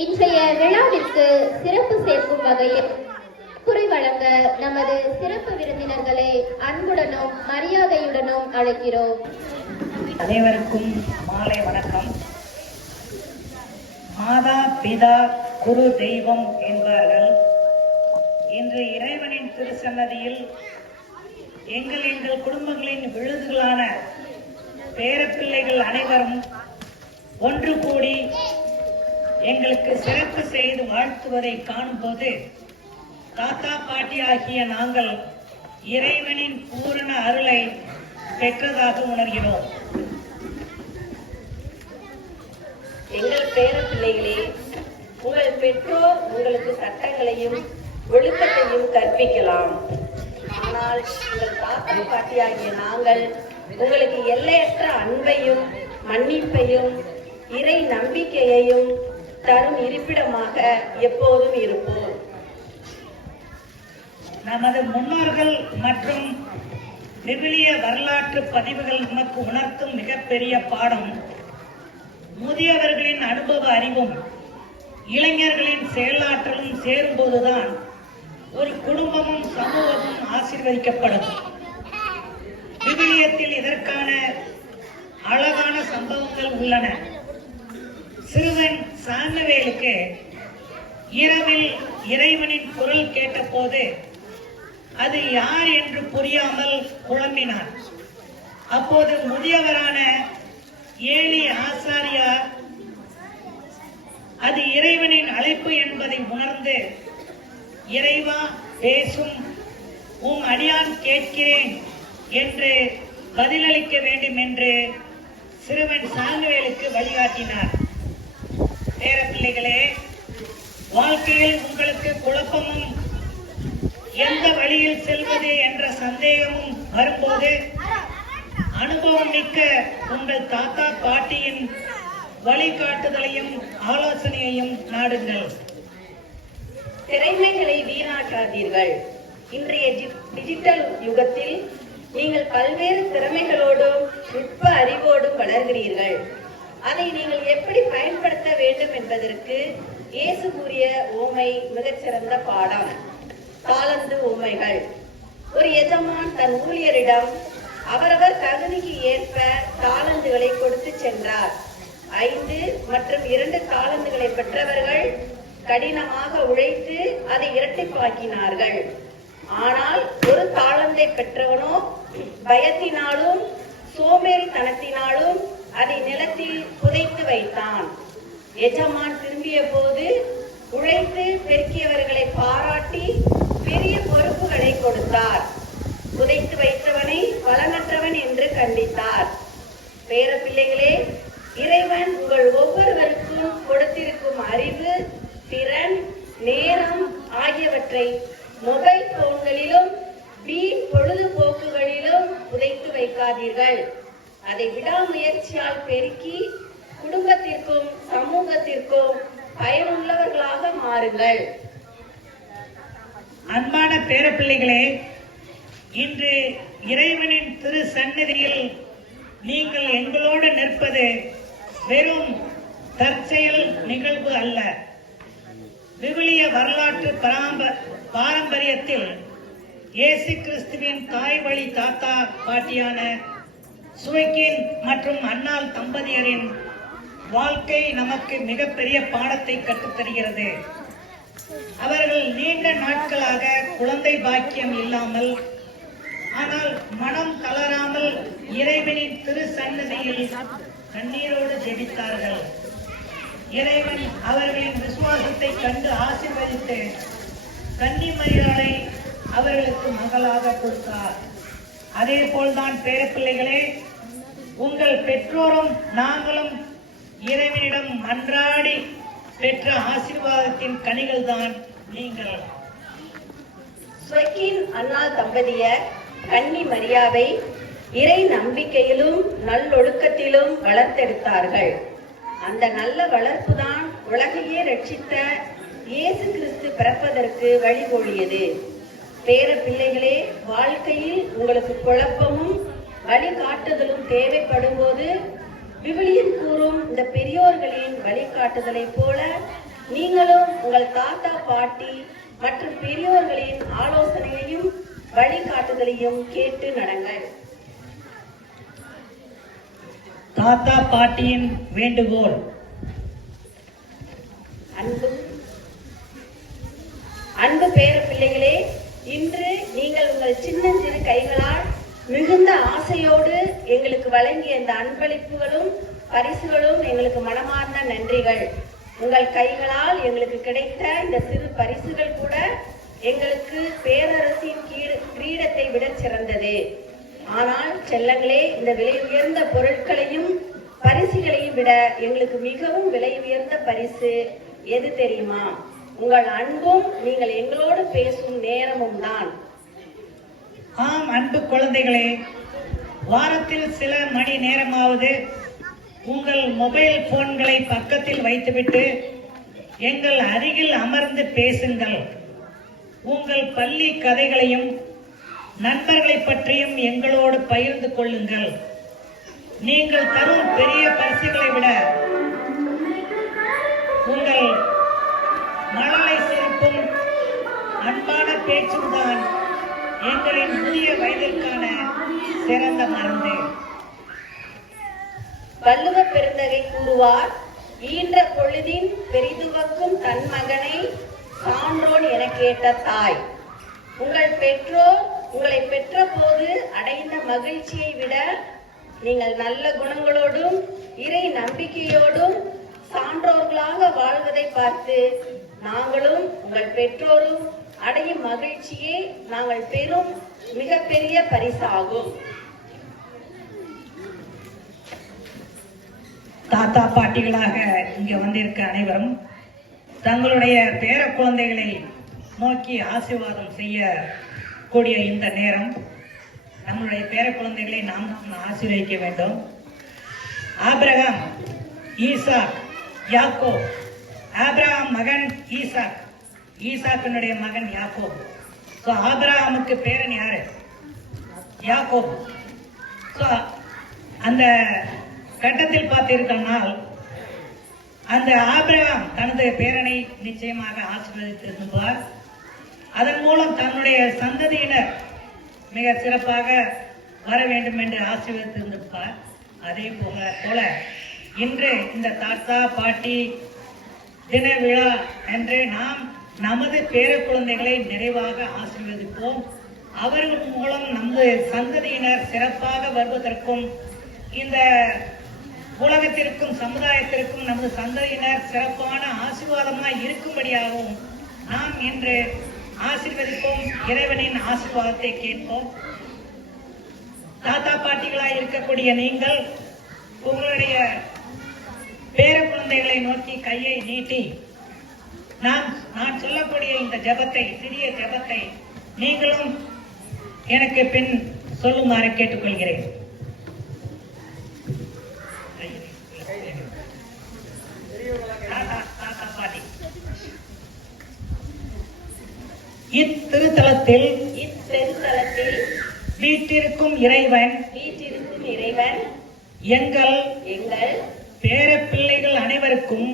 இன்றைய விழாவிற்கு சிறப்பு சேர்க்கும் வகையில் குறி வழங்க நமது சிறப்பு விருந்தினர்களை அன்புடனும் மரியாதையுடனும் அழைக்கிறோம். அனைவருக்கும் மாலை வணக்கம். மாதா பிதா குரு தெய்வம் என்பார்கள். இன்று இறைவனின் திருச்சன்னதியில் எங்கள் குடும்பங்களின் விழுதுகளான பேரப்பிள்ளைகள் அனைவரும் ஒன்று கூடி எங்களுக்கு சிறப்பு செய்து வாழ்த்துவதை காணும் போது தாத்தா பாட்டி ஆகிய நாங்கள் இறைவனின் பூரண அருளை பெற்றதாக உணர்கிறோம். எங்கள் பேரப்பிள்ளைகளே, உங்கள் பெற்றோர் உங்களுக்கு சட்டங்களையும் ஒழுக்கத்தையும் கற்பிக்கலாம். ஆனால் உங்கள் தாத்தா பாட்டியாகிய நாங்கள் உங்களுக்கு எல்லையற்ற அன்பையும் மன்னிப்பையும் இறை நம்பிக்கையையும் தரும் இருப்பிடமாக எப்போதும் இருப்போம். நமது முன்னோர்கள் மற்றும் விவிலிய வரலாற்று பதிவுகள் நமக்கு உணர்த்தும் மிகப்பெரிய பாடம் முதியவர்களின் அனுபவ அறிவும் இளைஞர்களின் செயலாற்றலும் சேரும்போதுதான் ஒரு குடும்பமும் சமூகமும் ஆசீர்வதிக்கப்படும். விவிலியத்தில் இதற்கான அழகான சம்பவங்கள் உள்ளன. சிறுவன் சாமுவேலுக்கு இரவில் இறைவனின் குரல் கேட்டபோது அது யார் என்று புரியாமல் குழம்பினார். அப்போது முதியவரான ஏலி ஆசாரியார் அது இறைவனின் அழைப்பு என்பதை உணர்ந்து, இறைவா பேசும், உம் அடியான் கேட்கிறேன் என்று பதிலளிக்க வேண்டும் என்று சிறுவன் சாமுவேலுக்கு வழிகாட்டினார். பேரப்பிள்ளைகளே, வாழ்க்கையில் உங்களுக்கு குழப்பமும் எந்த வழியில் செல்வது என்ற சந்தேகமும் வரும்போது அனுபவம் மிக்க உங்கள் தாத்தா பாட்டியின் வழிகாட்டுதலையும் ஆலோசனையையும் நாடுங்கள். திறமைகளை வீணாக்காதீர்கள். இன்றைய டிஜிட்டல் யுகத்தில் நீங்கள் பல்வேறு திறமைகளோடும் நுட்ப அறிவோடும் வளர்கிறீர்கள். அதை நீங்கள் எப்படி பயன்படுத்த வேண்டும் என்பதற்கு இயேசு கூறிய ஓமை மிகச்சிறந்த பாடம். தாளந்து ஓமைகள். ஒரு எஜமான் தன் ஊழியரிடம் அவரவர் தகுதிக்கு ஏற்ப தாளந்துகளை கொடுத்து சென்றார். 5 மற்றும் 2 தாளந்துகளை பெற்றவர்கள் கடினமாக உழைத்து அதை இரட்டிப்பாக்கினார்கள். ஆனால் ஒரு தாளந்தை பெற்றவனோ பயத்தினாலும் சோம்பேறித்தனத்தினாலும் அதை நிலத்தில் புதைத்து வைத்தான். எஜமான் திரும்பிய போது உழைத்து பெருக்கியவர்களை பாராட்டி பெரிய பொறுப்புகளை கொடுத்தார். புதைத்து வைத்தவனை பலனற்றவன் என்று கண்டித்தார். பேரப்பிள்ளைகளே, இறைவன் உங்கள் ஒவ்வொருவருக்கும் கொடுத்திருக்கும் அறிவு, திறன், நேரம் ஆகியவற்றை மொபைல் போன்களிலும் வீண் பொழுதுபோக்குகளிலும் புதைத்து வைக்காதீர்கள். அதை விடாமுயற்சியால் பெருக்கி குடும்பத்திற்கும் சமூகத்திற்கும் பயனுள்ளவர்களாக மாறுங்கள். அன்பான பேரப்பிள்ளைகளே, இன்று இறைவனின் திரு சந்நிதியில் நீங்கள் எங்களோடு நிற்பது வெறும் தற்செயல் நிகழ்வு அல்ல. விவிலிய வரலாற்று பாரம்பரியத்தில் இயேசு கிறிஸ்துவின் தாய் வழி தாத்தா பாட்டியான சுவைக்கின் மற்றும் அன்னாள் தம்பதியரின் வாழ்க்கை நமக்கு மிகப்பெரிய பாடத்தை கற்றுத்தருகிறது. அவர்கள் நீண்ட நாட்களாக குழந்தை பாக்கியம் இல்லாமல், ஆனால் மனம் தளராமல் இறைவனின் திரு சன்னதியில் கண்ணீரோடு ஜெபித்தார்கள். இறைவன் அவர்களின் விசுவாசத்தை கண்டு ஆசீர்வதித்து கன்னிமரியாளை அவர்களுக்கு மகளாக கொடுத்தார். அதே போல்தான் பேரப்பிள்ளைகளே, உங்கள் பெற்றோரும் நாங்களும் இறைவனிடம் மன்றாடி பெற்ற ஆசீர்வாதத்தின் கனிகள் தான் நீங்கள். ஸ்வக்கின் அன்னாள் தம்பதியர் கன்னி மரியாவை இறை நம்பிக்கையிலும் நல்லொழுக்கத்திலும் வளர்த்தெடுத்தார்கள். அந்த நல்ல வளர்ப்புதான் உலகையே ரட்சித்த இயேசு கிறிஸ்து பிறப்பதற்கு வழிகோலியது. பேர பிள்ளைகளே, வாழ்க்கையில் உங்களுக்கு குழப்பமும் வழிகாட்டுதலும் தேவைப்படும் போது விவிலியம் கூறும் இந்த பெரியோர்களின் வழிகாட்டுதலை போல நீங்களும் உங்கள் தாத்தா பாட்டி மற்றும் பெரியோர்களின் ஆலோசனையையும் வழிகாட்டுதலையும் கேட்டு நடங்கள். தாத்தா பாட்டியின் வேண்டுகோள். அன்பு பேர பிள்ளைகளே, இன்று நீங்கள் உங்கள் சின்னஞ்சிறு கைகளால் மிகுந்த ஆசையோடு எங்களுக்கு வழங்கிய இந்த அன்பளிப்புகளும் பரிசுகளும் எங்களுக்கு மனமார்ந்த நன்றிகள். உங்கள் கைகளால் எங்களுக்கு கிடைத்த இந்த சிறு பரிசுகள் கூட எங்களுக்கு பேரரசின் கிரீடத்தை விட சிறந்தது. ஆனால் செல்லங்களே, இந்த விலை உயர்ந்த பொருட்களையும் பரிசுகளையும் விட எங்களுக்கு மிகவும் விலை உயர்ந்த பரிசு எது தெரியுமா? உங்கள் அன்பும் நீங்கள் எங்களோடு பேசும் நேரமும் தான். ஆம் அன்பு குழந்தைகளே, வாரத்தில் சில மணி நேரமாவது உங்கள் மொபைல் போன்களை பக்கத்தில் வைத்துவிட்டு எங்கள் அருகில் அமர்ந்து பேசுங்கள். உங்கள் பள்ளி கதைகளையும் நண்பர்களை பற்றியும் எங்களோடு பகிர்ந்து கொள்ளுங்கள். நீங்கள் தரும் பெரிய பரிசுகளை விட உங்கள் மழலை சிரிப்பும் அன்பான பேச்சும் தான் எங்களின் புதிய வயதிற்கான சிறந்த மருந்து. வள்ளுவ பெருந்தகை கூறுவார், ஈன்ற பொழுதின் பெரிதுவக்கும் தன் மகனை சான்றோன் என கேட்ட தாய். உங்கள் பெற்றோர் உங்களை பெற்ற போது அடைந்த மகிழ்ச்சியை விட நீங்கள் நல்ல குணங்களோடும் இறை நம்பிக்கையோடும் சான்றோர்களாக வாழ்வதை பார்த்து நாங்களும் உங்கள் பெற்றோரும் அடையும் மகிழ்ச்சியே நாங்கள் பெறும் மிகப்பெரிய பரிசாகும். தாத்தா பாட்டிகளாக இங்க வந்திருக்க அனைவரும் தங்களுடைய பேர குழந்தைகளை நோக்கி ஆசீர்வாதம் செய்ய கூடிய இந்த நேரம், நம்மளுடைய பேர குழந்தைகளை நாம் ஆசீர்வதிக்க வேண்டும். ஆபிரகாம், ஈசாக், யாக்கோப். ஆபிரகாம் மகன் ஈசாக், ஈசாக்கினுடைய மகன் யாக்கோப். ஆபிரகாமுக்கு பேரன் யாரு? யாக்கோப். அந்த கட்டத்தில் பார்த்தீர்கள், அந்த ஆபிரகாம் தனது பேரனை நிச்சயமாக ஆசீர்வதித்திருந்தார். அதன் மூலம் தன்னுடைய சந்ததியினர் மிக சிறப்பாக வர வேண்டும் என்று ஆசீர்வதித்திருந்தார். அதே போல இன்று இந்த தாத்தா பாட்டி தின விழா என்று நாம் நமது பேர குழந்தைகளை நிறைவாக ஆசீர்வதிப்போம். அவர்கள் மூலம் நமது சந்ததியினர் சிறப்பாக வருவதற்கும் இந்த உலகத்திற்கும் சமுதாயத்திற்கும் நமது சந்ததியினர் சிறப்பான ஆசீர்வாதமாய் இருக்கும்படியாகவும் நாம் இன்று ஆசீர்வதிப்போம். இறைவனின் ஆசீர்வாதத்தை கேட்போம். தாத்தா பாட்டிகளாய் இருக்கக்கூடிய நீங்கள் உங்களுடைய பேர குழந்தைகளை நோக்கி கையை நீட்டி நான் சொல்லக்கூடிய இந்த ஜெபத்தை, சிறிய ஜெபத்தை நீங்களும் எனக்கு பின் சொல்லுமாறு கேட்டுக்கொள்கிறேன். இத்திருத்தலத்தில் வீட்டிற்கும் இறைவன் எங்கள் பேர பிள்ளைகள் அனைவருக்கும்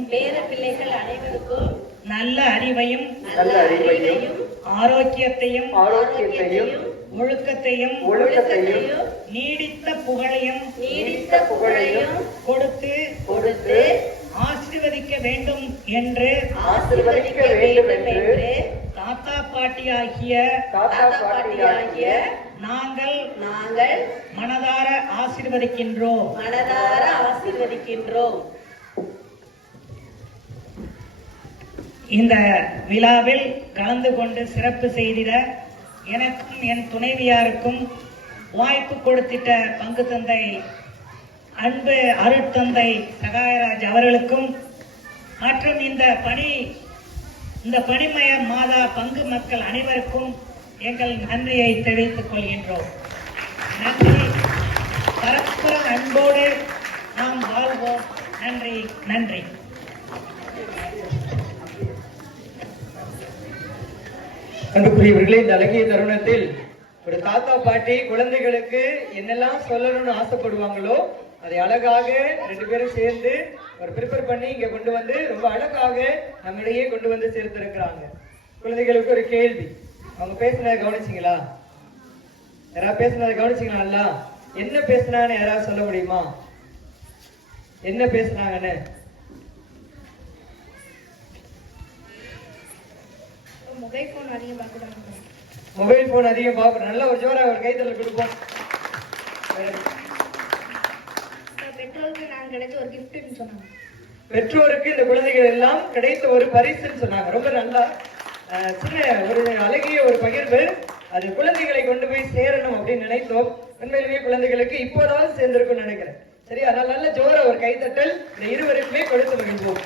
நல்ல அறிவையும் ஆரோக்கியத்தையும் ஒழுக்கத்தையும் நீடித்த புகழையும் கொடுத்து ஆசீர்வதிக்க வேண்டும் என்று தாத்தா பாட்டியாகிய நாங்கள் மனதார ஆசீர்வதிக்கின்றோம். இந்த விழாவில் கலந்து கொண்டு சிறப்பு செய்திட எனக்கும் என் துணைவியாருக்கும் வாய்ப்பு கொடுத்திட்ட பங்கு தந்தை அன்பு அருட்தந்தை சகாயராஜ் அவர்களுக்கும் மற்றும் இந்த பணிமய மாதா பங்கு மக்கள் அனைவருக்கும் எங்கள் நன்றியை தெரிவித்துக் கொள்கின்றோம். நன்றி. பரஸ்பர அன்போடு நாம் வாழ்வோம். நன்றி, நன்றி. அன்புக்குரியவர்களே, இந்த அழகிய தருணத்தில் ஒரு தாத்தா பாட்டி குழந்தைகளுக்கு என்னெல்லாம் சொல்லணும்னு ஆசைப்படுவாங்களோ அதை அழகாக 2 பேரும் சேர்ந்து ஒரு ப்ரிப்பேர் பண்ணி இங்க கொண்டு வந்து ரொம்ப அழகாக நம்மிடையே கொண்டு வந்து சேர்த்திருக்கிறாங்க. குழந்தைகளுக்கு ஒரு கேள்வி, அவங்க பேசுனதை கவனிச்சிங்களா? யாராவது பேசுனதை கவனிச்சிங்களா? என்ன பேசுனான்னு யாராவது சொல்ல முடியுமா? என்ன பேசுனாங்கன்னு? மொபைல் போன் அதிகம் பார்க்கணும். மொபைல் போன் அதிகம் பார்க்கணும். நல்ல ஒரு ஜோரா ஒரு கைத்தறல் கொடுப்போம். பெற்றோருக்கு நான் கிடைச்ச ஒரு கிஃப்ட்னு சொன்னாங்க. பெற்றோருக்கு இந்த குழந்தைகள் எல்லாம் கிடைத்த ஒரு பரிசுன்னு சொன்னாங்க. ரொம்ப நல்லா சின்ன ஒரு அழகிய ஒரு பகிர்வு. அது குழந்தைகளை கொண்டு போய் சேரணும் அப்படின்னு நினைத்தோம். உண்மையிலேயே குழந்தைகளுக்கு இப்போதாவது சேர்ந்திருக்கும்னு நினைக்கிறேன். சரி, அதனால நல்ல ஜோர ஒரு கைத்தட்டல் இந்த இருவருக்குமே கொடுத்து மகிழ்வோம்.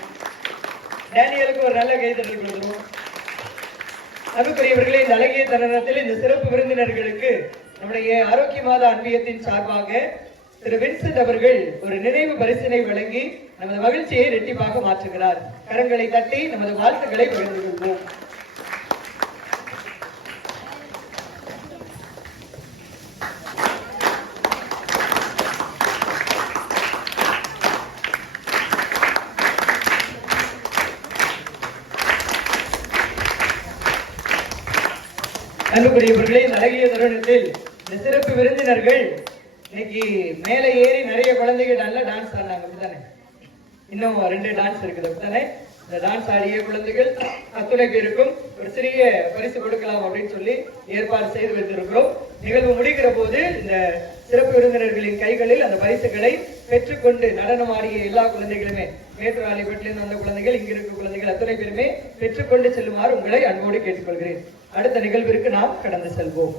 டேனியலுக்கு ஒரு நல்ல கைத்தட்டல் கொடுத்துருவோம். அன்புக்குரியவர்களே, இந்த அழகிய தருணத்தில் இந்த சிறப்பு விருந்தினர்களுக்கு நம்முடைய ஆரோக்கிய மாதா அன்பியத்தின் சார்பாக திரு வின்சென்ட் அவர்கள் ஒரு நினைவு பரிசினை வழங்கி நமது மகிழ்ச்சியை இரட்டிப்பாக மாற்றுகிறார். கரங்களை தட்டி நமது வாழ்த்துக்களை பகிர்ந்து கொள்வோம். அன்புக்குரியவர்களே, இந்த அழகிய தருணத்தில் இந்த சிறப்பு விருந்தினர்கள் இன்னைக்கு மேலே ஏறி நிறைய குழந்தைகள் நல்ல டான்ஸ் ஆடினாங்க அப்படித்தானே? இன்னும் 2 டான்ஸ் இருக்குது அப்படித்தானே? இந்த டான்ஸ் ஆடிய குழந்தைகள் அத்துணை பேருக்கும் ஒரு சிறிய பரிசு கொடுக்கலாம் அப்படின்னு சொல்லி ஏற்பாடு செய்து வைத்திருக்கிறோம். நிகழ்வு முடிகிற போது இந்த சிறப்பு விருந்தினர்களின் கைகளில் அந்த பரிசுகளை பெற்றுக்கொண்டு நடனம் ஆடிய எல்லா குழந்தைகளுமே, மேட்டூர் ஆலிபட்டிலிருந்து வந்த குழந்தைகள், இங்க இருக்க குழந்தைகள் அத்துணை பேருமே பெற்றுக்கொண்டு செல்லுமாறு உங்களை அன்போடு கேட்டுக்கொள்கிறேன். அடுத்த நிகழ்விற்கு நாம் கடந்து செல்வோம்.